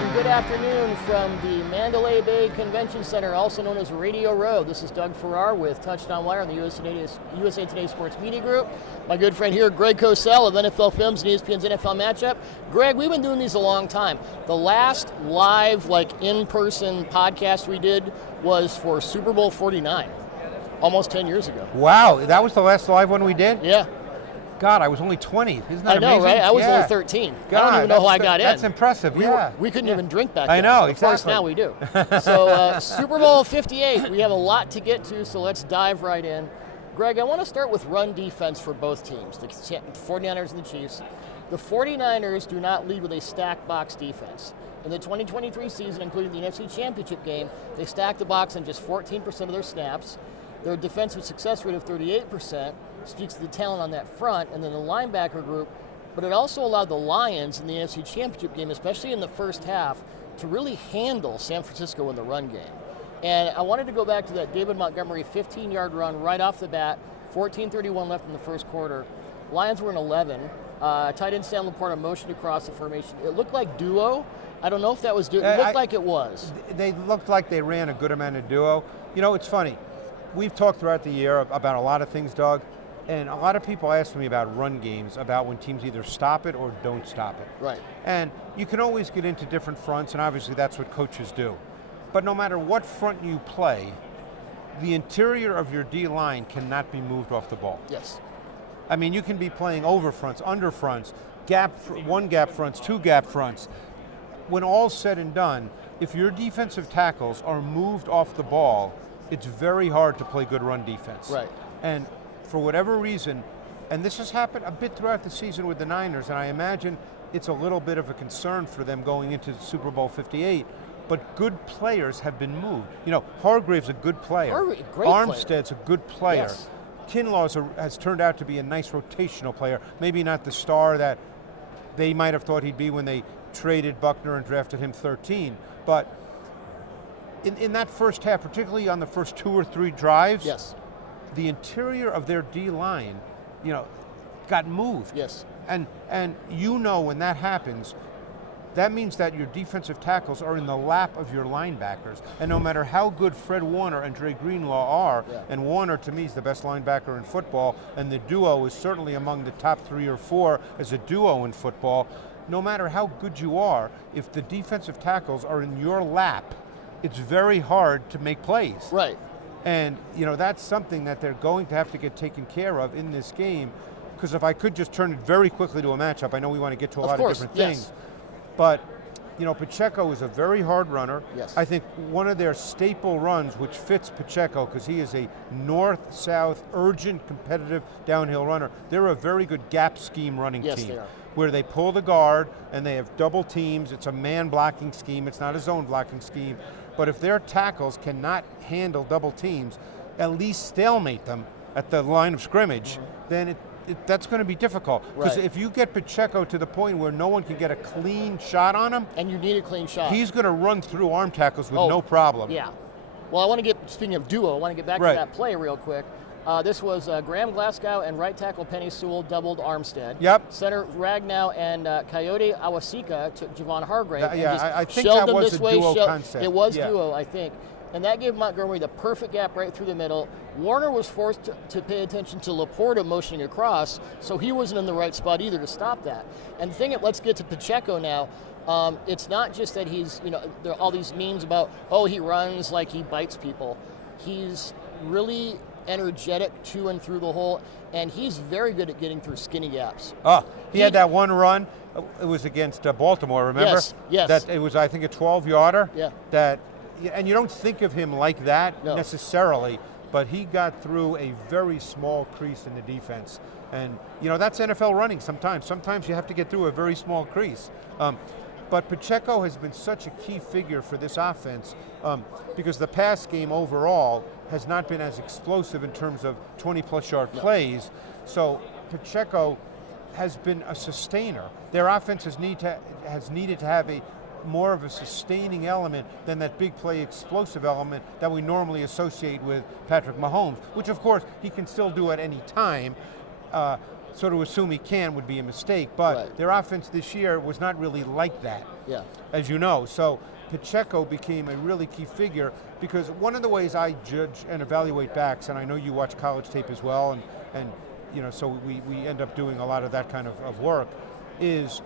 and good afternoon from the Mandalay Bay Convention Center, also known as Radio Row. This is Doug Farrar with Touchdown Wire on the USA Today Sports Media Group. My good friend here, Greg Cosell of NFL Films and ESPN's NFL Matchup. Greg, we've been doing these a long time. The last live, in-person podcast we did was for Super Bowl 49, almost 10 years ago. Wow, that was the last live one we did? Yeah. God, I was only 20. Isn't that amazing? I know, right? I was only 13. God, I don't even know how I got in. That's impressive, We couldn't even drink back then. I know, exactly. Of course, now we do. So, Super Bowl 58, we have a lot to get to, so let's dive right in. Greg, I want to start with run defense for both teams, the 49ers and the Chiefs. The 49ers do not lead with a stacked box defense. In the 2023 season, including the NFC Championship game, they stacked the box on just 14% of their snaps. Their defensive success rate of 38% speaks to the talent on that front, and then the linebacker group, but it also allowed the Lions in the NFC Championship game, especially in the first half, to really handle San Francisco in the run game. And I wanted to go back to that David Montgomery 15-yard run right off the bat, 14:31 left in the first quarter. Lions were in 11. Tight end Sam Laporta motioned across the formation. It looked like duo. I don't know if that was duo. It looked like it was. They looked like they ran a good amount of duo. You know, it's funny. We've talked throughout the year about a lot of things, Doug, and a lot of people ask me about run games, about when teams either stop it or don't stop it. Right. And you can always get into different fronts, and obviously that's what coaches do. But no matter what front you play, the interior of your D-line cannot be moved off the ball. Yes. I mean, you can be playing over fronts, under fronts, one gap fronts, two gap fronts. When all's said and done, if your defensive tackles are moved off the ball, it's very hard to play good run defense. Right. And for whatever reason, and this has happened a bit throughout the season with the Niners, and I imagine it's a little bit of a concern for them going into Super Bowl 58, but good players have been moved. You know, Hargrave's a good player. Great Armstead's a good player. Yes. Kinlaw has turned out to be a nice rotational player, maybe not the star that they might have thought he'd be when they traded Buckner and drafted him 13, but in that first half, particularly on the first 2 or 3 drives, yes, the interior of their D-line, got moved. Yes. And when that happens, that means that your defensive tackles are in the lap of your linebackers. And no matter how good Fred Warner and Dre Greenlaw are, and Warner to me is the best linebacker in football, and the duo is certainly among the top 3 or 4 as a duo in football, no matter how good you are, if the defensive tackles are in your lap, it's very hard to make plays. Right. And, that's something that they're going to have to get taken care of in this game, because if I could just turn it very quickly to a matchup, I know we want to get to a lot of different things. But, Pacheco is a very hard runner. Yes. I think one of their staple runs, which fits Pacheco, because he is a north-south, urgent, competitive downhill runner, they're a very good gap scheme running team. Yes, they are. Where they pull the guard and they have double teams. It's a man blocking scheme. It's not a zone blocking scheme. But if their tackles cannot handle double teams, at least stalemate them at the line of scrimmage, then that's going to be difficult. Because if you get Pacheco to the point where no one can get a clean shot on him, and you need a clean shot, he's going to run through arm tackles with no problem. Yeah. Well, speaking of duo, I want to get back to that play real quick. This was Graham Glasgow and right tackle Penny Sewell doubled Armstead. Yep. Center Ragnow and Coyote Awasika took Javon Hargrave. I think that was a duo concept. It was duo, I think. And that gave Montgomery the perfect gap right through the middle. Warner was forced to pay attention to Laporta motioning across, so he wasn't in the right spot either to stop that. And the thing, let's get to Pacheco now. It's not just that he's, there are all these memes about, he runs like he bites people. He's really energetic to and through the hole, and he's very good at getting through skinny gaps. He had that one run. It was against Baltimore, remember? Yes. That it was, I think, a 12-yarder. Yeah. And you don't think of him like that necessarily, but he got through a very small crease in the defense. And, that's NFL running sometimes. Sometimes you have to get through a very small crease. But Pacheco has been such a key figure for this offense because the pass game overall has not been as explosive in terms of 20-plus yard plays. So Pacheco has been a sustainer. Their offense has needed to have more of a sustaining element than that big play explosive element that we normally associate with Patrick Mahomes, which of course he can still do at any time. So to assume he can would be a mistake, but Right. their offense this year was not really like that, Yeah. as you know. So Pacheco became a really key figure because one of the ways I judge and evaluate backs, and I know you watch college tape as well, and you know, so we end up doing a lot of that kind of work, is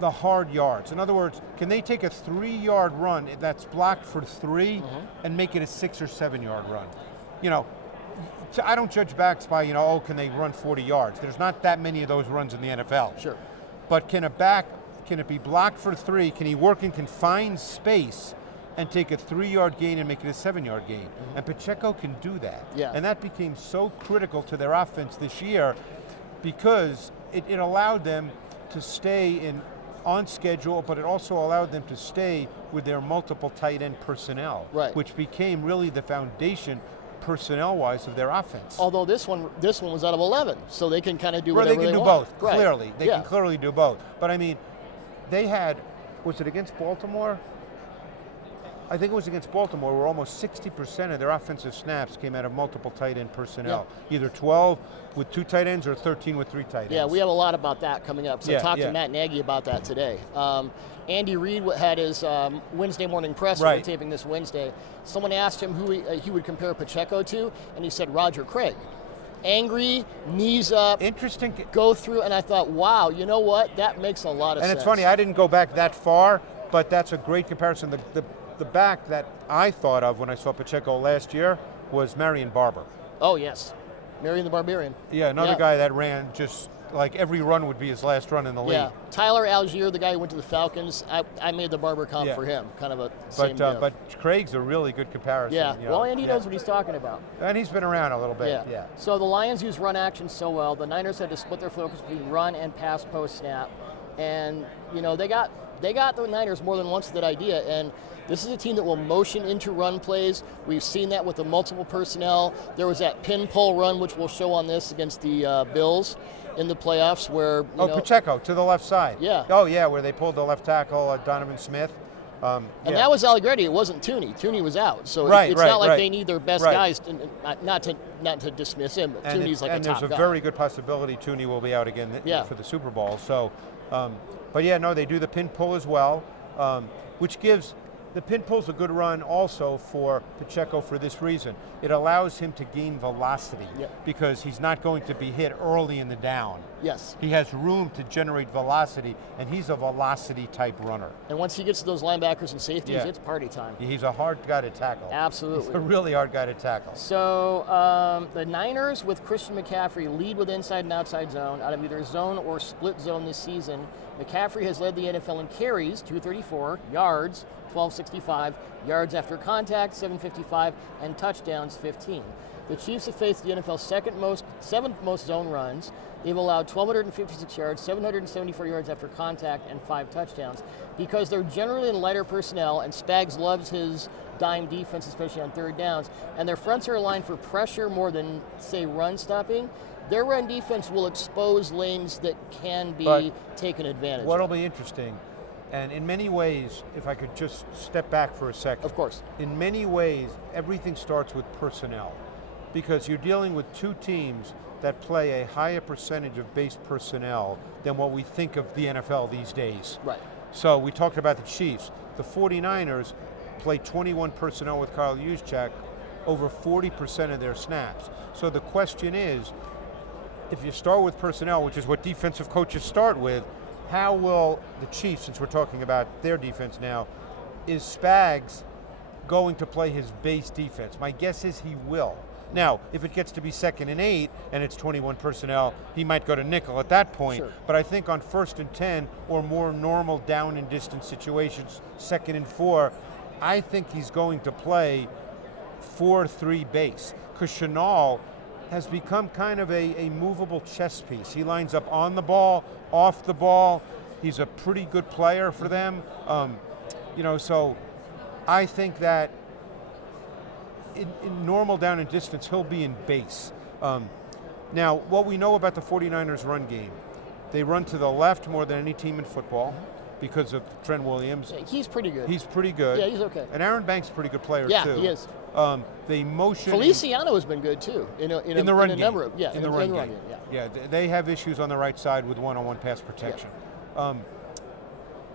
the hard yards. In other words, can they take a 3-yard run that's blocked for 3 and make it a 6 or 7 yard run? You know, so I don't judge backs by, you know, oh, can they run 40 yards? There's not that many of those runs in the NFL. Sure. But can it be blocked for 3? Can he work in confined space and take a 3-yard gain and make it a 7-yard gain? And Pacheco can do that. Yeah. And that became so critical to their offense this year because it allowed them to stay on schedule, but it also allowed them to stay with their multiple tight end personnel, Right. which became really the foundation personnel-wise of their offense. Although this one was out of 11, so they can kind of do Well, whatever they can do want. both, Right. clearly. They Yeah. can clearly do both. But I mean, they had, was it against Baltimore? I think it was against Baltimore where almost 60% of their offensive snaps came out of multiple tight end personnel. Either 12 with 2 tight ends or 13 with 3 tight ends. Yeah, we have a lot about that coming up. So I talked to Matt Nagy about that today. Andy Reid had his Wednesday morning presser. Right. We're taping this Wednesday. Someone asked him who he would compare Pacheco to, and he said Roger Craig. Angry, knees up, Interesting. go through, and I thought, wow, you know what? That makes a lot of sense. And it's funny, I didn't go back that far, but that's a great comparison. The back that I thought of when I saw Pacheco last year was Marion Barber. Oh, yes. Marion the Barbarian. Yeah, another guy that ran just like every run would be his last run in the league. Yeah. Tyler Algier, the guy who went to the Falcons, I made the Barber comp for him. Kind of a same deal. But Craig's a really good comparison. Yeah, you know. well, Andy knows what he's talking about. And he's been around a little bit, yeah. So the Lions use run action so well. The Niners had to split their focus between run and pass post snap. And, you know, they got the Niners more than once with that idea. And this is a team that will motion into run plays. We've seen that with the multiple personnel. There was that pin pull run, which we'll show on this against the Bills in the playoffs where, you know, Pacheco to the left side. Yeah. Oh, yeah, where they pulled the left tackle, Donovan Smith. And that was Allegretti. It wasn't Tooney. Tooney was out. So it's not like they need their best guys, not to dismiss him, but Tooney's like a top guy. And there's a very good possibility Tooney will be out again for the Super Bowl. So, but yeah, no, they do the pin pull as well, which gives the pin pull's a good run also for Pacheco for this reason. It allows him to gain velocity because he's not going to be hit early in the down. Yes. He has room to generate velocity, and he's a velocity type runner. And once he gets to those linebackers and safeties, it's party time. He's a hard guy to tackle. Absolutely. He's a really hard guy to tackle. So the Niners with Christian McCaffrey lead with inside and outside zone out of either zone or split zone this season. McCaffrey has led the NFL in carries, 234, yards, 1265, yards after contact, 755, and touchdowns, 15. The Chiefs have faced the NFL's seventh most zone runs. They've allowed 1,256 yards, 774 yards after contact, and 5 touchdowns. Because they're generally in lighter personnel, and Spags loves his dime defense, especially on third downs, and their fronts are aligned for pressure more than, say, run stopping, their run defense will expose lanes that can be taken advantage of. What'll be interesting, and in many ways, if I could just step back for a second. Of course. In many ways, everything starts with personnel, because you're dealing with 2 teams that play a higher percentage of base personnel than what we think of the NFL these days. Right. So we talked about the Chiefs. The 49ers play 21 personnel with Kyle Juszczyk over 40% of their snaps. So the question is, if you start with personnel, which is what defensive coaches start with, how will the Chiefs, since we're talking about their defense now, is Spags going to play his base defense? My guess is he will. Now, if it gets to be 2nd and 8 and it's 21 personnel, he might go to nickel at that point. Sure. But I think on 1st and 10 or more normal down and distance situations, 2nd and 4, I think he's going to play 4-3 base. Because Chenal has become kind of a movable chess piece. He lines up on the ball, off the ball. He's a pretty good player for them. So I think that in normal down and distance, he'll be in base. Now, what we know about the 49ers run game, they run to the left more than any team in football because of Trent Williams. Yeah, he's pretty good. He's pretty good. Yeah, he's okay. And Aaron Banks is a pretty good player, too. Yeah, he is. They motion. Feliciano has been good too in the run game. In the run game. Yeah, they have issues on the right side with one-on-one pass protection. Yeah.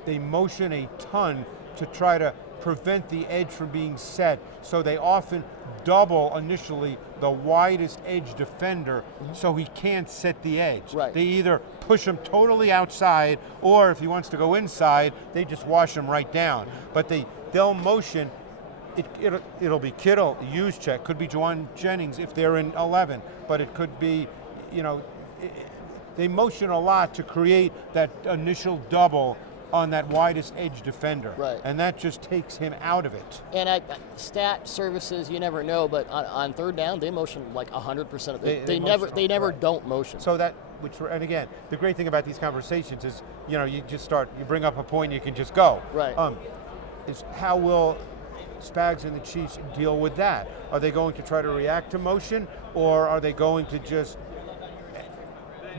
They motion a ton to try to prevent the edge from being set, so they often double initially the widest edge defender so he can't set the edge. Right. They either push him totally outside, or if he wants to go inside, they just wash him right down. But they'll motion. It'll be Kittle, Juszczyk, could be Juwan Jennings if they're in 11, but it could be, they motion a lot to create that initial double on that widest edge defender. Right. And that just takes him out of it. And stat services, you never know, but on third down, they motion like 100% of it. They never don't motion. So and again, the great thing about these conversations is, you just you bring up a point, you can just go. Right. Is how will Spags and the Chiefs deal with that? Are they going to try to react to motion, or are they going to just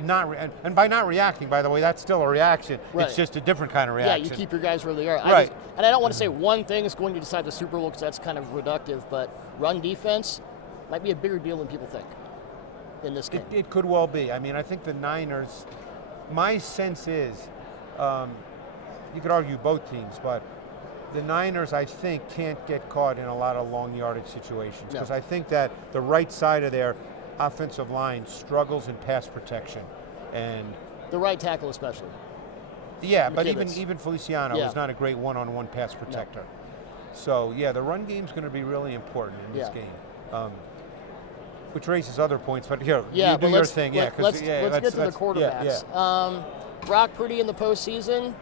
and by not reacting, by the way, that's still a reaction. Right. It's just a different kind of reaction. Yeah, you keep your guys where they are. Right. And I don't want to say one thing is going to decide the Super Bowl because that's kind of reductive, but run defense might be a bigger deal than people think in this game. It could well be. I mean, I think the Niners, my sense is, you could argue both teams, but the Niners, I think, can't get caught in a lot of long yardage situations because I think that the right side of their offensive line struggles in pass protection, and the right tackle especially. Yeah, but even Feliciano is not a great one-on-one pass protector. No. So the run game's going to be really important in this game, which raises other points. But here, you do your thing. Let's get to the quarterbacks. Brock Purdy in the postseason.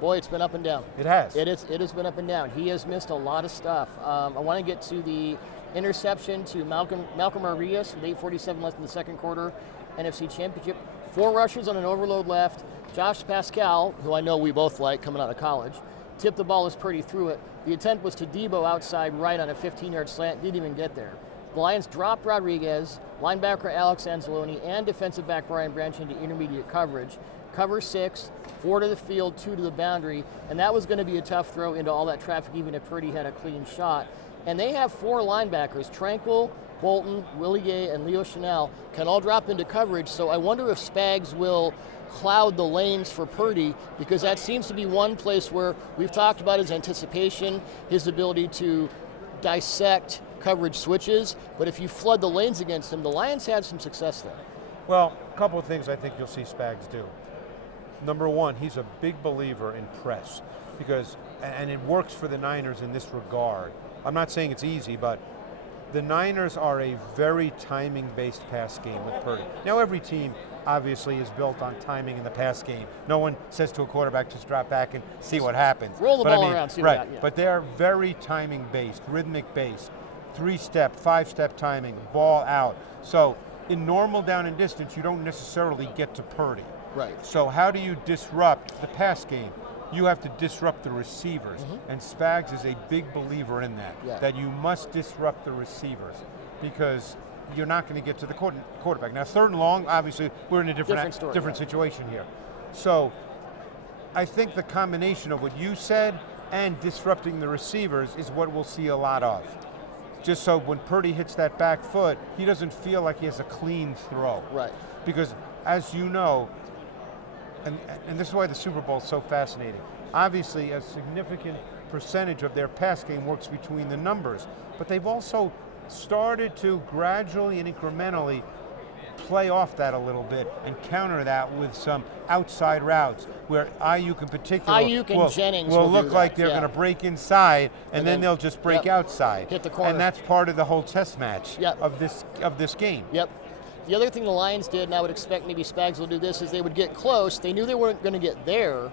Boy, it's been up and down. It has. It has been up and down. He has missed a lot of stuff. I want to get to the interception to Malcolm Rodriguez with 8:47 left in the second quarter. NFC Championship. 4 rushes on an overload left. Josh Pascal, who I know we both like coming out of college, tipped the ball as Purdy threw it. The attempt was to Debo outside right on a 15-yard slant. Didn't even get there. The Lions dropped Rodriguez, linebacker Alex Anzalone, and defensive back Brian Branch into intermediate coverage. Cover 6, 4 to the field, 2 to the boundary, and that was going to be a tough throw into all that traffic even if Purdy had a clean shot. And they have 4 linebackers, Tranquil, Bolton, Willie Gay, and Leo Chanel, can all drop into coverage, so I wonder if Spags will cloud the lanes for Purdy, because that seems to be one place where we've talked about his anticipation, his ability to dissect coverage switches, but if you flood the lanes against him, the Lions had some success there. Well, a couple of things I think you'll see Spags do. Number one, he's a big believer in press, and it works for the Niners in this regard. I'm not saying it's easy, but the Niners are a very timing-based pass game with Purdy. Now, every team obviously is built on timing in the pass game. No one says to a quarterback, just drop back and see what happens. Roll the ball around, see what happens. But they're very timing-based, rhythmic-based, 3-step, 5-step timing, ball out. So in normal down and distance, you don't necessarily get to Purdy. Right. So how do you disrupt the pass game? You have to disrupt the receivers, and Spags is a big believer in that, that you must disrupt the receivers because you're not going to get to the quarterback. Now, 3rd and long, obviously, we're in a different situation here. So I think the combination of what you said and disrupting the receivers is what we'll see a lot of. Just so when Purdy hits that back foot, he doesn't feel like he has a clean throw. Right. Because, as you know, and this is why the Super Bowl is so fascinating. Obviously, a significant percentage of their pass game works between the numbers, but they've also started to gradually and incrementally play off that a little bit and counter that with some outside routes where Ayuk in particular Jennings will look like they're going to break inside and then they'll just break outside. Hit the corner. And that's part of the whole test match of this game. Yep. The other thing the Lions did, and I would expect maybe Spags will do this, is they would get close. They knew they weren't going to get there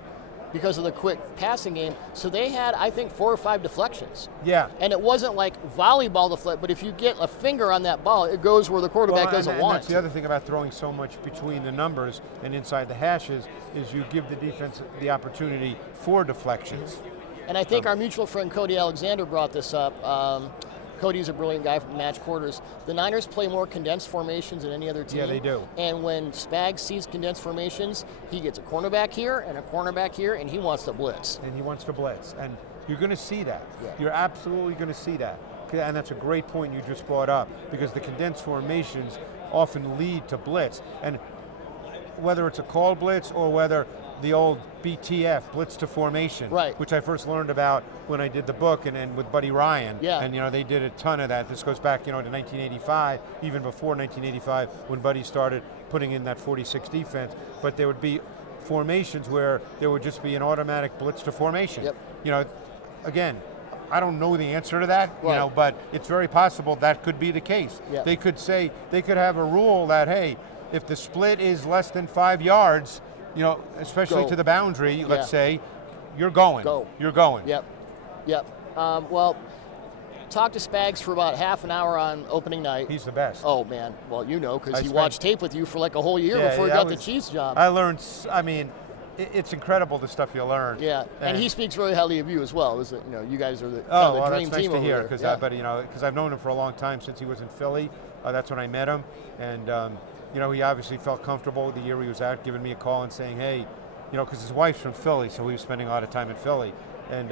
because of the quick passing game, so they had, I think, 4 or 5 deflections. Yeah. And it wasn't like volleyball deflect, but if you get a finger on that ball, it goes where the quarterback doesn't want it. That's the other thing about throwing so much between the numbers and inside the hashes is you give the defense the opportunity for deflections. And I think our mutual friend Cody Alexander brought this up. Cody's a brilliant guy from Match Quarters. The Niners play more condensed formations than any other team. Yeah, they do. And when Spags sees condensed formations, he gets a cornerback here and a cornerback here, and he wants to blitz. And you're going to see that. Yeah. You're absolutely going to see that. and that's a great point you just brought up, because the condensed formations often lead to blitz. And whether it's a call blitz or whether the old BTF, blitz to formation, right, which I first learned about when I did the book and with Buddy Ryan. Yeah. And they did a ton of that. This goes back to 1985, even before 1985, when Buddy started putting in that 46 defense. But there would be formations where there would just be an automatic blitz to formation. Yep. Again, I don't know the answer to that, right, but it's very possible that could be the case. Yeah. They could have a rule that, hey, if the split is less than 5 yards, especially to the boundary, let's say, you're going. You're going. Yep. Well, talked to Spags for about half an hour on opening night. He's the best. Oh, man. Well, because he watched tape with you for like a whole year before he got the Chiefs job. I learned, it's incredible the stuff you learn. Yeah, and he speaks very highly of you as well. Is that you guys are the dream that's team nice to hear, because because I've known him for a long time, since he was in Philly. That's when I met him, and he obviously felt comfortable the year he was out, giving me a call and saying, hey, because his wife's from Philly, so he was spending a lot of time in Philly, and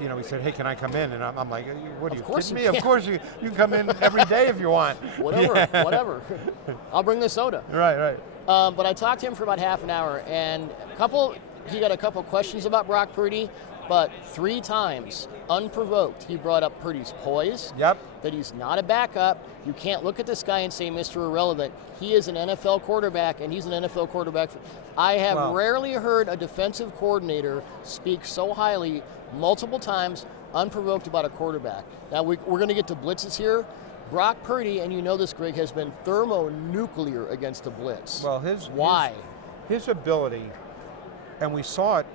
he said, hey, can I come in? And I'm like, what are you kidding me? Of course you can come in every day if you want. Whatever. I'll bring the soda. Right. But I talked to him for about half an hour, and he got a couple questions about Brock Purdy, but 3 times, unprovoked, he brought up Purdy's poise, that he's not a backup. You can't look at this guy and say Mr. Irrelevant. He is an NFL quarterback, and he's an NFL quarterback. I have rarely heard a defensive coordinator speak so highly multiple times, unprovoked, about a quarterback. Now, we're going to get to blitzes here. Brock Purdy, and this, Greg, has been thermonuclear against the blitz. Well, his ability, and we saw it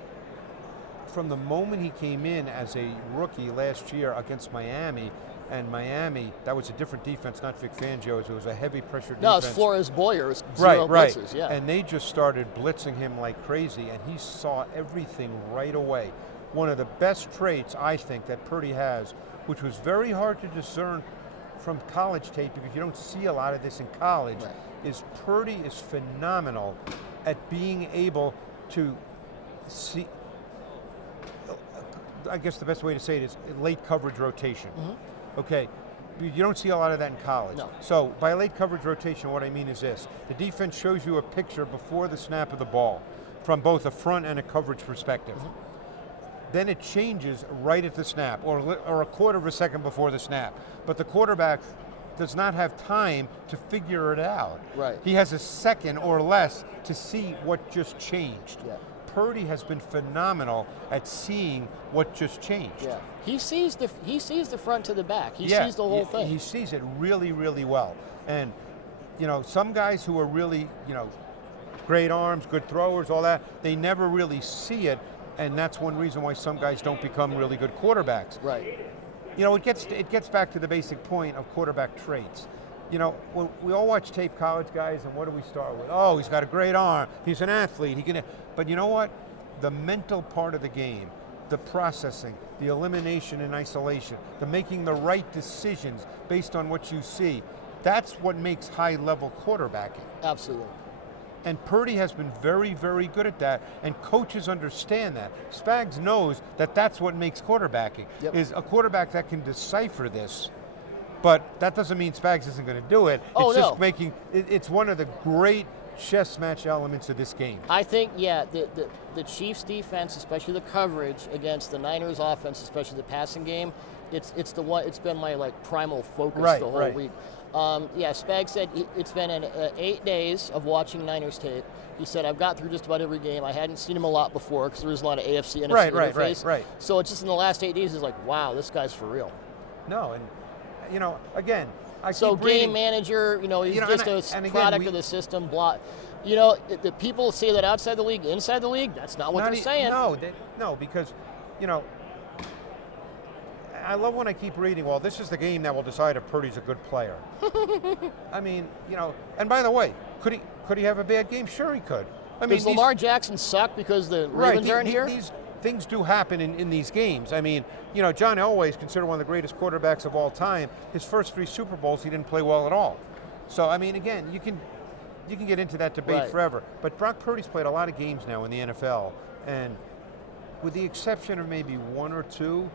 from the moment he came in as a rookie last year against Miami, and Miami, that was a different defense, not Vic Fangio's. It was a heavy pressure defense. No, it's Flores Boyer. Zero blitzes, yeah. And they just started blitzing him like crazy, and he saw everything right away. One of the best traits, I think, that Purdy has, which was very hard to discern from college tape, because you don't see a lot of this in college, is Purdy is phenomenal at being able to see, I guess the best way to say it is late coverage rotation. Okay, you don't see a lot of that in college. No. So by late coverage rotation, what I mean is this: the defense shows you a picture before the snap of the ball from both a front and a coverage perspective. Then it changes right at the snap, or a quarter of a second before the snap. But the quarterback does not have time to figure it out. Right. He has a second or less to see what just changed. Yeah. Purdy has been phenomenal at seeing what just changed. Yeah. He sees the front to the back. He sees the whole thing. He sees it really, really well. And some guys who are really, great arms, good throwers, all that, they never really see it. And that's one reason why some guys don't become really good quarterbacks. Right. It gets back to the basic point of quarterback traits. We all watch tape, college guys, and what do we start with? Oh, he's got a great arm. He's an athlete. But you know what? The mental part of the game, the processing, the elimination and isolation, the making the right decisions based on what you see, that's what makes high-level quarterbacking. Absolutely. And Purdy has been very, very good at that, and coaches understand that. Spags knows that that's what makes quarterbacking, is a quarterback that can decipher this, but that doesn't mean Spags isn't going to do it. It's one of the great chess match elements of this game. I think, the Chiefs' defense, especially the coverage against the Niners' offense, especially the passing game, it's been my primal focus the whole week. Spags said it's been 8 days of watching Niners tape. He said, I've got through just about every game. I hadn't seen him a lot before because there was a lot of AFC, NFC interface. Right. So it's just in the last 8 days, it's like, wow, this guy's for real. No, and again, game manager, he's just a product of the system. The people say that outside the league, inside the league, that's not what they're saying. No, because, I love when I keep reading, well, this is the game that will decide if Purdy's a good player. I mean, and by the way, could he have a bad game? Sure he could. Does Lamar Jackson suck because the Ravens aren't here? These things do happen in these games. I mean, John Elway is considered one of the greatest quarterbacks of all time. His first 3 Super Bowls, he didn't play well at all. So, I mean, again, you can get into that debate forever. But Brock Purdy's played a lot of games now in the NFL, and with the exception of maybe 1 or 2,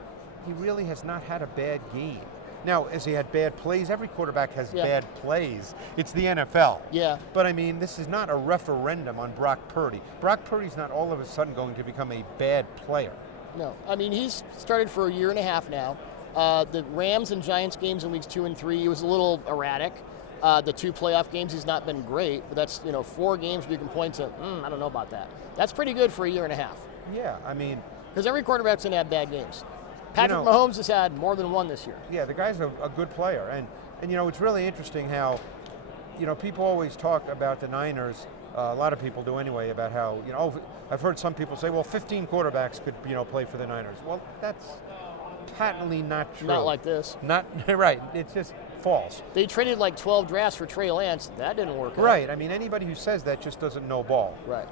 he really has not had a bad game. Now, has he had bad plays? Every quarterback has bad plays. It's the NFL. Yeah. But I mean, this is not a referendum on Brock Purdy. Brock Purdy's not all of a sudden going to become a bad player. No, I mean, he's started for a year and a half now. The Rams and Giants games in weeks 2 and 3, he was a little erratic. The 2 playoff games, he's not been great, but that's 4 games where you can point to, I don't know about that. That's pretty good for a year and a half. Yeah, I mean. Because every quarterback's going to have bad games. Patrick Mahomes has had more than one this year. Yeah, the guy's a good player. And it's really interesting how, people always talk about the Niners, a lot of people do anyway, about how, I've heard some people say, well, 15 quarterbacks could, play for the Niners. Well, that's patently not true. Not like this. Not, right, it's just false. They traded like 12 drafts for Trey Lance. That didn't work out. Right, I mean, anybody who says that just doesn't know ball. Right.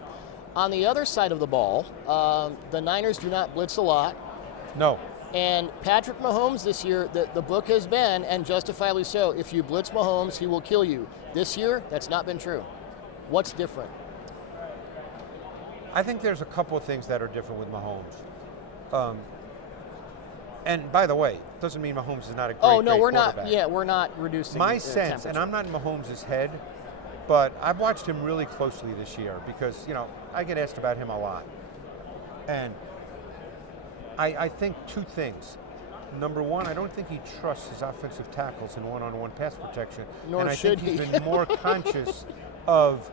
On the other side of the ball, the Niners do not blitz a lot. No. And Patrick Mahomes this year, the book has been, and justifiably so, if you blitz Mahomes, he will kill you. This year, that's not been true. What's different? I think there's a couple of things that are different with Mahomes. And by the way, doesn't mean Mahomes is not a great quarterback. We're not reducing my sense, and I'm not in Mahomes' head, but I've watched him really closely this year because, I get asked about him a lot. And I think 2 things. Number one, I don't think he trusts his offensive tackles in one-on-one pass protection. Nor and I should think he. he's been more conscious of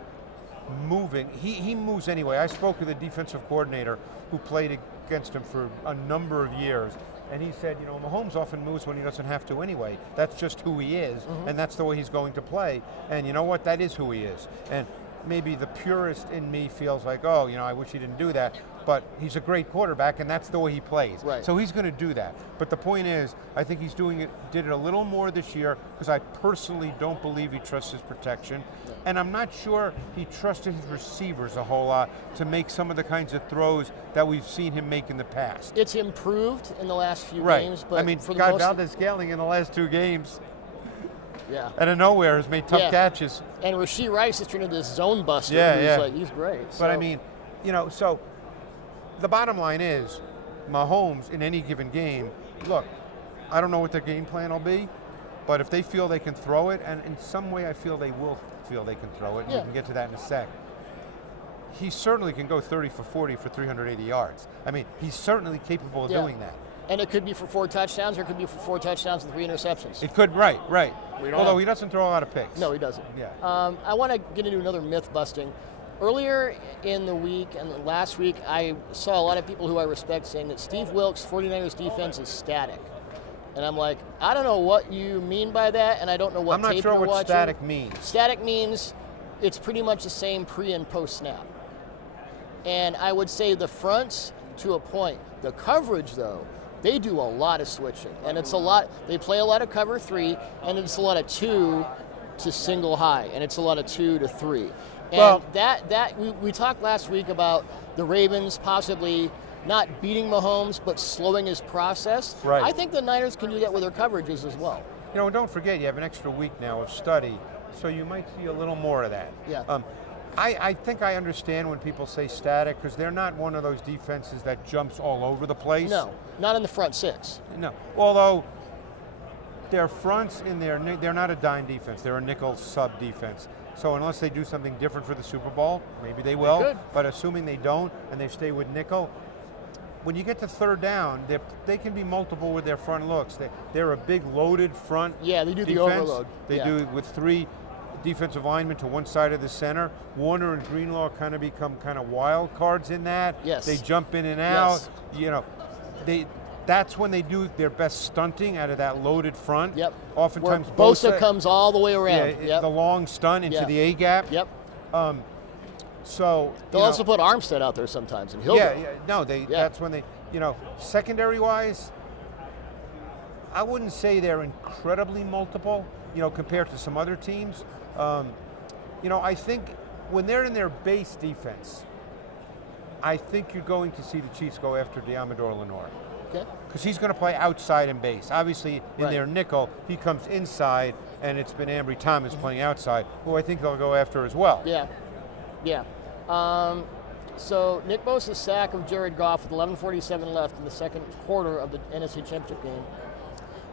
moving. He moves anyway. I spoke with a defensive coordinator who played against him for a number of years, and he said, Mahomes often moves when he doesn't have to anyway. That's just who he is, and that's the way he's going to play. And you know what? That is who he is. And maybe the purist in me feels like, I wish he didn't do that. But he's a great quarterback, and that's the way he plays. Right. So he's going to do that. But the point is, I think he's did it a little more this year because I personally don't believe he trusts his protection. Yeah. And I'm not sure he trusted his receivers a whole lot to make some of the kinds of throws that we've seen him make in the past. It's improved in the last few right. games. But I mean, for Valdez-Scantling in the last 2 games, out of nowhere, has made tough catches. And Rashee Rice has turned into this zone buster. He's great. So. But I mean, so the bottom line is, Mahomes in any given game, look, I don't know what their game plan will be, but if they feel they can throw it, and in some way I feel they will feel they can throw it, and we can get to that in a sec, he certainly can go 30 for 40 for 380 yards. I mean, he's certainly capable of doing that. And it could be for 4 touchdowns, or it could be for 4 touchdowns and 3 interceptions. It could, right. Although he doesn't throw a lot of picks. No, he doesn't. Yeah. I want to get into another myth busting. Earlier in the week and last week, I saw a lot of people who I respect saying that Steve Wilkes' 49ers defense is static. And I'm like, I don't know what you mean by that, and I don't know what tape you're watching. I'm not sure what static means. Static means it's pretty much the same pre and post snap. And I would say the fronts to a point. The coverage, though, they do a lot of switching. And it's a lot, they play a lot of cover 3, and it's a lot of 2 to single high, and it's a lot of 2 to 3. And we talked last week about the Ravens possibly not beating Mahomes, but slowing his process. Right. I think the Niners can do that with their coverages as well. And don't forget, you have an extra week now of study, so you might see a little more of that. Yeah. I think I understand when people say static, because they're not one of those defenses that jumps all over the place. No, not in the front 6. No, although their fronts they're not a dime defense, they're a nickel sub defense. So unless they do something different for the Super Bowl, maybe they will. They could. But assuming they don't and they stay with nickel, when you get to 3rd down, they can be multiple with their front looks. They're a big loaded front. Yeah, they do defense. the overload. They do with 3 defensive linemen to one side of the center. Warner and Greenlaw kind of become kind of wild cards in that. Yes. They jump in and out. Yes. That's when they do their best stunting out of that loaded front. Yep. Oftentimes Bosa comes all the way around. Yeah, the long stunt into the A gap. Yep. So they'll also put Armstead out there sometimes, and he'll go. That's when they, secondary wise, I wouldn't say they're incredibly multiple, compared to some other teams. I think when they're in their base defense, I think you're going to see the Chiefs go after Deommodore Lenoir. Okay. Because he's going to play outside and base. Obviously, in their nickel, he comes inside, and it's been Ambry Thomas playing outside, who I think they'll go after as well. Yeah. So Nick Bosa's sack of Jared Goff with 11:47 left in the second quarter of the NFC Championship game.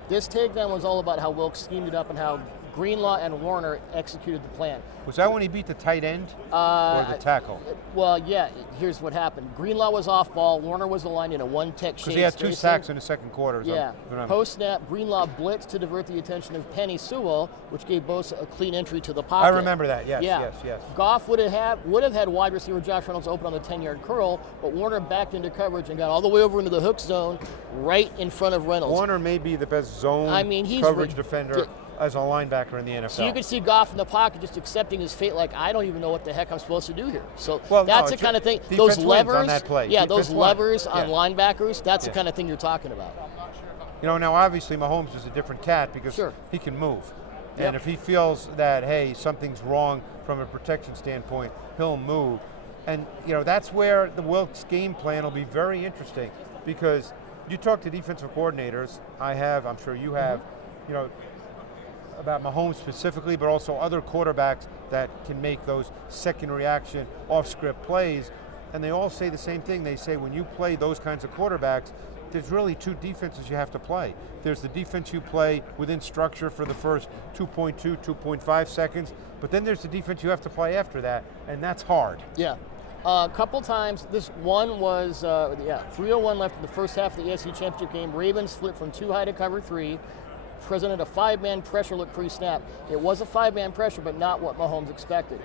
This takedown was all about how Wilkes schemed it up and how Greenlaw and Warner executed the plan. Was that when he beat the tight end or the tackle? Well, yeah, here's what happened. Greenlaw was off ball, Warner was aligned in a one-tech shade. Because he had 2 sacks in the second quarter. Yeah. Post-snap, Greenlaw blitzed to divert the attention of Penny Sewell, which gave Bosa a clean entry to the pocket. I remember that, yes, yeah. yes. Goff would have had wide receiver Josh Reynolds open on the 10-yard curl, but Warner backed into coverage and got all the way over into the hook zone right in front of Reynolds. Warner may be the best zone coverage defender as a linebacker in the NFL. So you could see Goff in the pocket just accepting his fate like, I don't even know what the heck I'm supposed to do here. So that's the kind of thing, those levers on that play. Those levers on linebackers, that's the kind of thing you're talking about. You know, now obviously Mahomes is a different cat because he can move. And if he feels that, hey, something's wrong from a protection standpoint, he'll move. And, you know, that's where the Wilkes game plan will be very interesting because you talk to defensive coordinators, I'm sure you have, you know, about Mahomes specifically, but also other quarterbacks that can make those second reaction off-script plays, and they all say the same thing. They say when you play those kinds of quarterbacks, there's really 2 defenses you have to play. There's the defense you play within structure for the first 2.2, 2.5 seconds, but then there's the defense you have to play after that, and that's hard. Yeah. A couple times, this one was, 3:01 left in the first half of the AFC Championship game. Ravens flipped from 2 high to cover 3. Presented a 5-man pressure look pre-snap. It was a 5-man pressure, but not what Mahomes expected.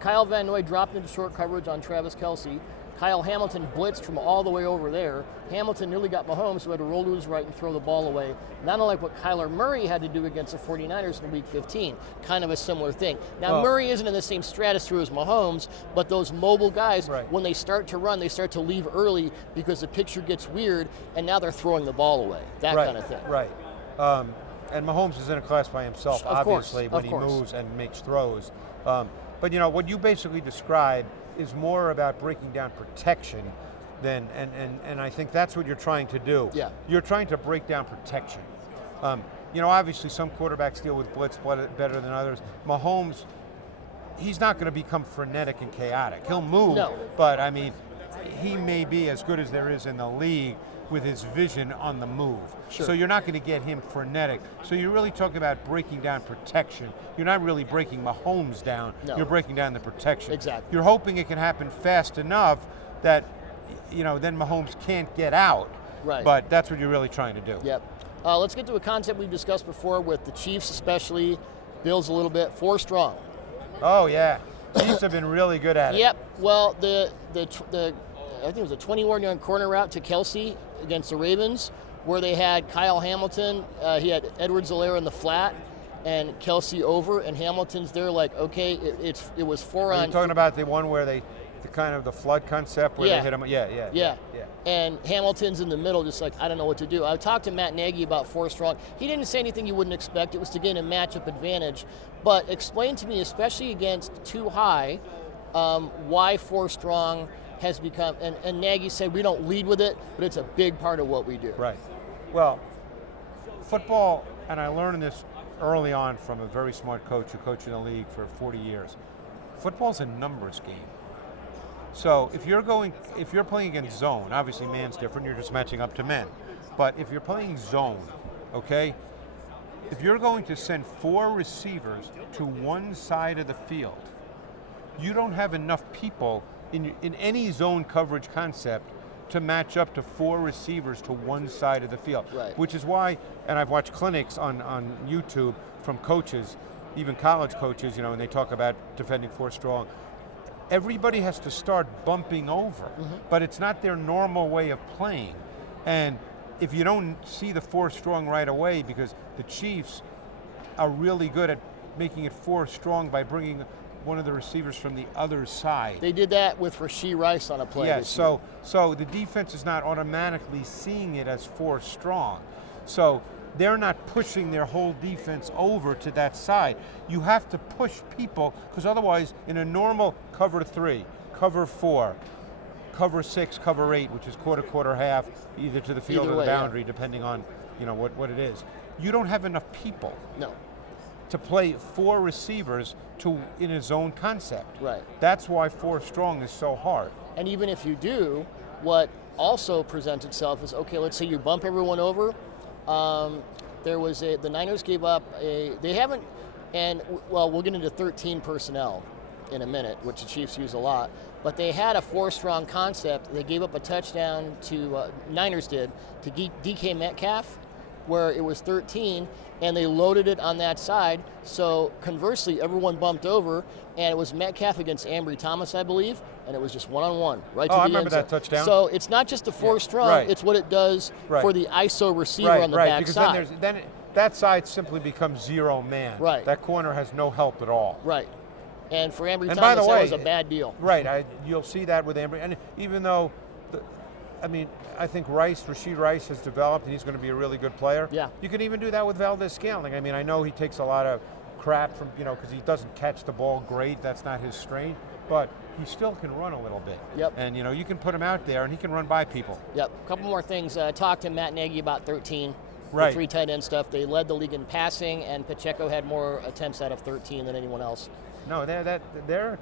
Kyle Van Noy dropped into short coverage on Travis Kelce. Kyle Hamilton blitzed from all the way over there. Hamilton nearly got Mahomes, who had to roll to his right and throw the ball away. Not unlike what Kyler Murray had to do against the 49ers in Week 15. Kind of a similar thing. Now, Murray isn't in the same stratosphere as Mahomes, but those mobile guys, when they start to run, they start to leave early because the picture gets weird, and now they're throwing the ball away. That kind of thing. Right. And Mahomes is in a class by himself, obviously, when he moves and makes throws. But you know, what you basically describe is more about breaking down protection than, and I think that's what you're trying to do. Yeah. You're trying to break down protection. You know, obviously some quarterbacks deal with blitz better than others. Mahomes, he's not going to become frenetic and chaotic. He'll move, but I mean, he may be as good as there is in the league with his vision on the move. So you're not going to get him frenetic. So you're really talking about breaking down protection. You're not really breaking Mahomes down. You're breaking down the protection. Exactly. You're hoping it can happen fast enough that, you know, then Mahomes can't get out. Right. But that's what you're really trying to do. Yep. Let's get to a concept we've discussed before with the Chiefs especially, Bills a little bit, 4 strong. Oh, yeah. Chiefs have been really good at it. Yep. Well, I think it was a 21-yard corner route to Kelce against the Ravens, where they had Kyle Hamilton, he had Edwards-Helaire in the flat, and Kelce over, and Hamilton's there like, okay, it was 4 on. Are you talking about the one where the kind of the flood concept where they hit him? Yeah. And Hamilton's in the middle, just like, I don't know what to do. I talked to Matt Nagy about 4 strong. He didn't say anything you wouldn't expect. It was to gain a matchup advantage. But explain to me, especially against 2 high, why 4 strong has become, and Nagy said we don't lead with it, but it's a big part of what we do. Right. Well, football, and I learned this early on from a very smart coach who coached in the league for 40 years. Football's a numbers game. So if you're playing against zone, obviously man's different, you're just matching up to men. But if you're playing zone, okay, if you're going to send 4 receivers to one side of the field, you don't have enough people in any zone coverage concept to match up to 4 receivers to one side of the field. Right. Which is why, and I've watched clinics on YouTube from coaches, even college coaches, you know, and they talk about defending 4 strong. Everybody has to start bumping over, but it's not their normal way of playing. And if you don't see the 4 strong right away, because the Chiefs are really good at making it 4 strong by bringing one of the receivers from the other side. They did that with Rashee Rice on a play. Yeah, so the defense is not automatically seeing it as 4 strong. So they're not pushing their whole defense over to that side. You have to push people, because otherwise, in a normal cover 3, cover 4, cover 6, cover 8, which is quarter, half, either to the field or the boundary, depending on what it is. You don't have enough people. No. To play 4 receivers in a zone concept. Right. That's why 4 strong is so hard. And even if you do, what also presents itself is, okay, let's say you bump everyone over. The Niners gave up they haven't, and well, we'll get into 13 personnel in a minute, which the Chiefs use a lot, but they had a 4-strong concept. They gave up a touchdown Niners did, to DK Metcalf, where it was 13, and they loaded it on that side. So conversely, everyone bumped over, and it was Metcalf against Ambry Thomas, I believe, and it was just one-on-one, right to the end zone. I remember that touchdown. So it's not just the 4-strong, it's what it does for the ISO receiver on the back side. Because then that side simply becomes zero man. Right. That corner has no help at all. Right. And for Ambry Thomas, by the way, that was a bad deal. Right. You'll see that with Ambry. And even though, I think Rashid Rice has developed, and he's going to be a really good player. Yeah. You can even do that with Valdez-Scantling. I know he takes a lot of crap from, because he doesn't catch the ball great. That's not his strength. But he still can run a little bit. Yep. And, you can put him out there, and he can run by people. Yep. A couple more things. Talked to Matt Nagy about 13. Right. The 3 tight end stuff. They led the league in passing, and Pacheco had more attempts out of 13 than anyone else. No, they're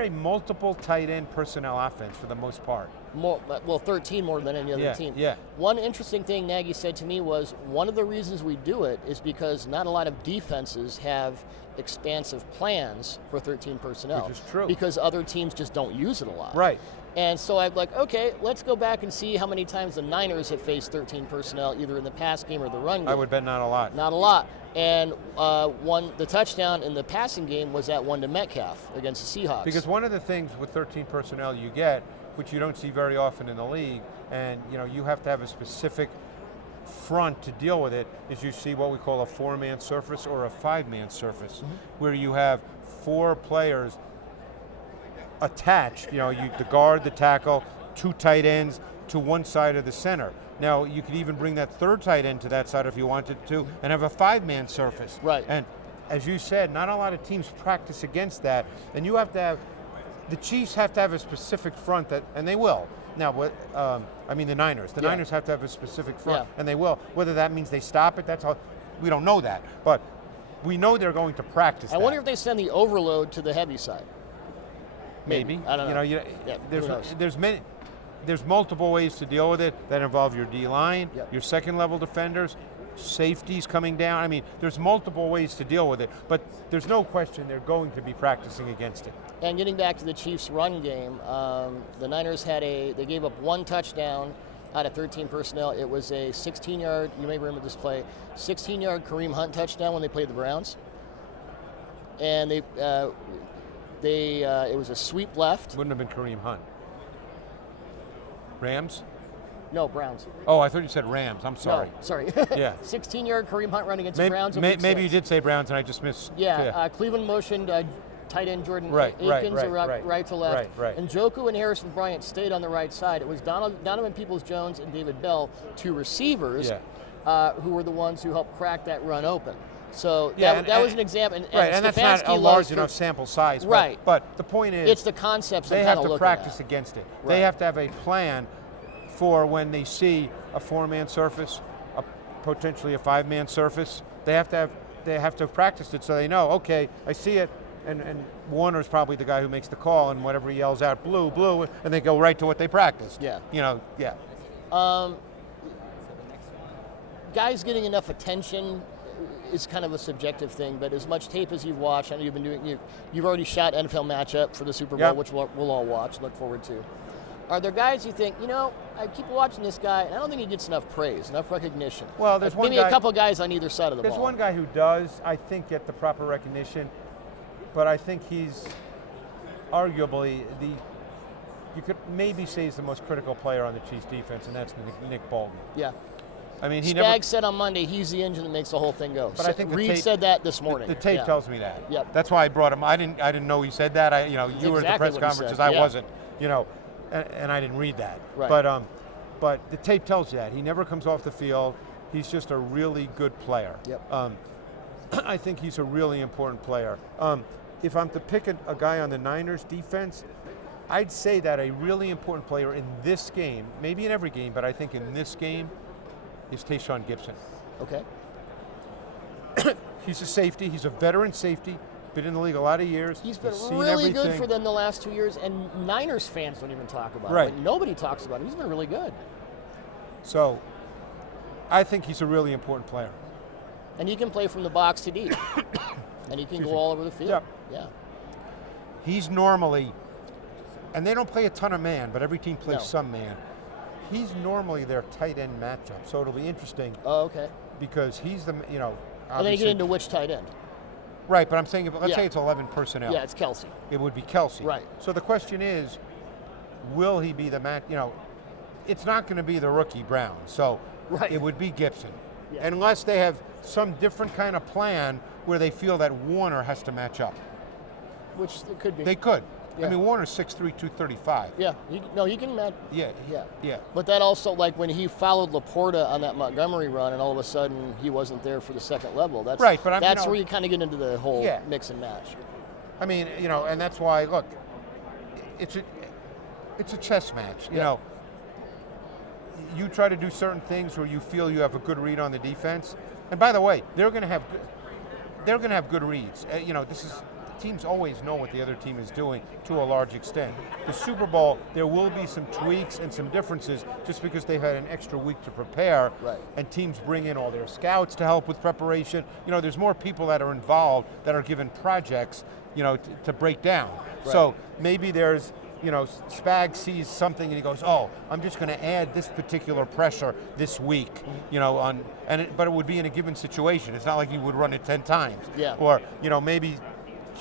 a multiple tight end personnel offense for the most part. 13 more than any other team. Yeah. One interesting thing Nagy said to me was, one of the reasons we do it is because not a lot of defenses have expansive plans for 13 personnel. Which is true. Because other teams just don't use it a lot. Right. And so I'm like, okay, let's go back and see how many times the Niners have faced 13 personnel, either in the pass game or the run game. I would bet not a lot. Not a lot. And the touchdown in the passing game was that one to Metcalf against the Seahawks. Because one of the things with 13 personnel you get, which you don't see very often in the league, and you have to have a specific front to deal with it, is you see what we call a 4-man surface or a 5-man surface, where you have 4 players attached, the guard, the tackle, 2 tight ends to one side of the center. Now, you could even bring that 3rd tight end to that side if you wanted to, and have a 5-man surface. Right. And as you said, not a lot of teams practice against that, and the Chiefs have to have a specific front and they will. Now, the Niners. The Niners have to have a specific front, and they will. Whether that means they stop it, we don't know that. But we know they're going to practice I wonder if they send the overload to the heavy side. Maybe. I don't know. There's multiple ways to deal with it that involve your D-line, Yep. your second-level defenders, safeties coming down. There's multiple ways to deal with it, but there's no question they're going to be practicing against it. And getting back to the Chiefs' run game, the Niners they gave up 1 touchdown out of 13 personnel. It was a 16-yard, you may remember this play, 16-yard Kareem Hunt touchdown when they played the Browns. And it was a sweep left. Wouldn't have been Kareem Hunt. Rams? No, Browns. Oh, I thought you said Rams. I'm sorry. No, sorry. Yeah. 16-yard Kareem Hunt running against the Browns. Maybe you did say Browns and I just missed. Yeah. Cleveland motioned tight end Jordan Akins right to left. Right. And Njoku and Harrison Bryant stayed on the right side. It was Donovan Peoples-Jones and David Bell, 2 receivers, who were the ones who helped crack that run open. So that was an example. And that's not a large enough sample size. Right. But the point is, it's the concepts they have to practice at. against it. Right. They have to have a plan for when they see a 4-man surface, potentially a 5-man surface. They have to have practiced it so they know, okay, I see it, and Warner's probably the guy who makes the call, and whatever he yells out, blue, and they go right to what they practiced. Yeah. Guys getting enough attention is kind of a subjective thing, but as much tape as you've watched, I know you've been doing, you've already shot NFL matchup for the Super Bowl, which we'll all watch, look forward to. Are there guys you think, I keep watching this guy, and I don't think he gets enough praise, enough recognition? Well, there's one maybe a couple guys on either side of the ball. There's one guy who does, I think, get the proper recognition, but I think he's arguably you could maybe say he's the most critical player on the Chiefs defense, and that's Nick Bolton. Yeah. He said on Monday he's the engine that makes the whole thing go. But I think Reed said that this morning. The tape tells me that. Yep. That's why I brought him. I didn't know he said that. You were at the press conferences. I wasn't. And I didn't read that. Right. But the tape tells you that he never comes off the field. He's just a really good player. Yep. I think he's a really important player. If I'm to pick a guy on the Niners defense, I'd say that a really important player in this game, maybe in every game, but I think in this game, is Tayshaun Gibson. Okay. He's a safety. He's a veteran safety. been in the league a lot of years. He's been really good for them the last 2 years, and Niners fans don't even talk about him. Like, nobody talks about him. He's been really good. So, I think he's a really important player. And he can play from the box to deep. And he can go all over the field. Yeah. He's normally, and they don't play a ton of man, but every team plays some man. He's normally their tight end matchup, so it'll be interesting. Oh, okay. Because he's the, you know, and then you get into which tight end? Right, but I'm saying, let's say it's 11 personnel. Yeah, it's Kelsey. It would be Kelsey. Right. So the question is, will he be the match? You know, it's not going to be the rookie Brown, so it would be Gibson. Yeah. Unless they have some different kind of plan where they feel that Warner has to match up. Which it could be. They could. Yeah. I mean, Warner's 6'3", 235. Yeah, he can match. Yeah. But that also, like when he followed Laporta on that Montgomery run, and all of a sudden he wasn't there for the second level. That's right. But that's where you kind of get into the whole mix and match. I mean, you know, and that's why. Look, it's a chess match. You know, you try to do certain things where you feel you have a good read on the defense. And by the way, they're going to have good reads. You know, teams always know what the other team is doing to a large extent. The Super Bowl, there will be some tweaks and some differences just because they've had an extra week to prepare. Right. And teams bring in all their scouts to help with preparation. You know, there's more people that are involved that are given projects, you know, to break down. Right. So maybe there's, you know, Spag sees something and he goes, oh, I'm just going to add this particular pressure this week, you know, but it would be in a given situation. It's not like he would run it 10 times. Yeah. Or, you know, maybe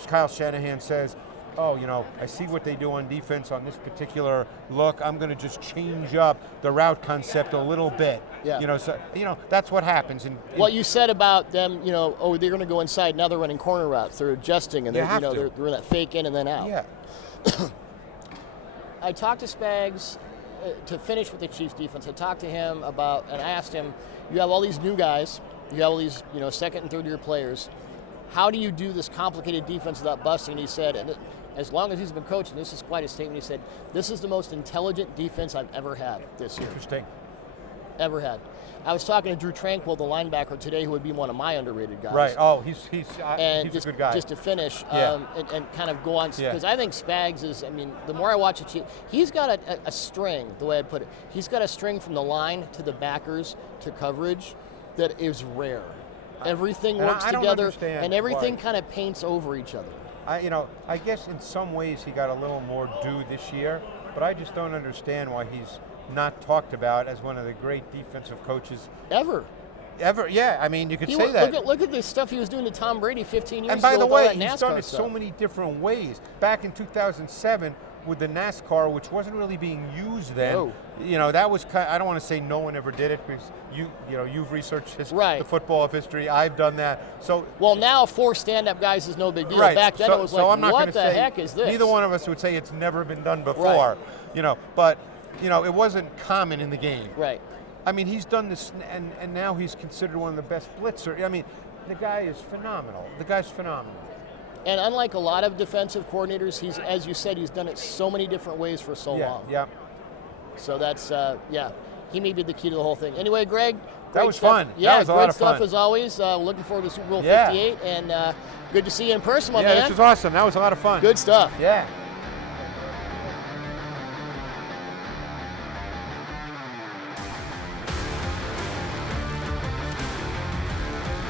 Kyle Shanahan says, oh, you know, I see what they do on defense on this particular look. I'm going to just change up the route concept a little bit. Yeah. You know, so, you know, that's what happens. What you said about them, you know, oh, they're going to go inside. Now they're running corner routes. They're adjusting, and they're in that fake in and then out. Yeah. I talked to Spags to finish with the Chiefs defense. I talked to him about, and I asked him, you have all these new guys, you have all these, you know, second and third year players. How do you do this complicated defense without busting? And he said, and as long as he's been coaching, this is quite a statement. He said, this is the most intelligent defense I've ever had this year. Interesting. Ever had. I was talking to Drew Tranquill, the linebacker today, who would be one of my underrated guys. Right. Oh, he's a good guy. Just to finish and kind of go on, because I think Spags is, I mean, the more I watch it, he's got a string, the way I'd put it. He's got a string from the line to the backers to coverage that is rare. Everything works together, and everything kind of paints over each other. I guess in some ways he got a little more due this year, but I just don't understand why he's not talked about as one of the great defensive coaches ever. Yeah. I mean, you could say that. Look at the stuff he was doing to Tom Brady 15 years ago. And by the way, he's done it so many different ways. Back in 2007 with the NASCAR, which wasn't really being used then. No. You know, that was I don't want to say no one ever did it, because you've researched the football of history. I've done that. So now 4 stand-up guys is no big deal. Right. Back then it was like, what the heck is this? Neither one of us would say it's never been done before. Right. You know, but it wasn't common in the game. Right. I mean, he's done this, and now he's considered one of the best blitzers. I mean, the guy is phenomenal. And unlike a lot of defensive coordinators, he's, as you said, he's done it so many different ways for so long. Yeah. So that's, he may be the key to the whole thing. Anyway, Greg, that was stuff. fun. Yeah, that was a lot of stuff fun. as always. Looking forward to Super Bowl 58, and good to see you in person, my man. Yeah, this was awesome. That was a lot of fun. Good stuff. Yeah.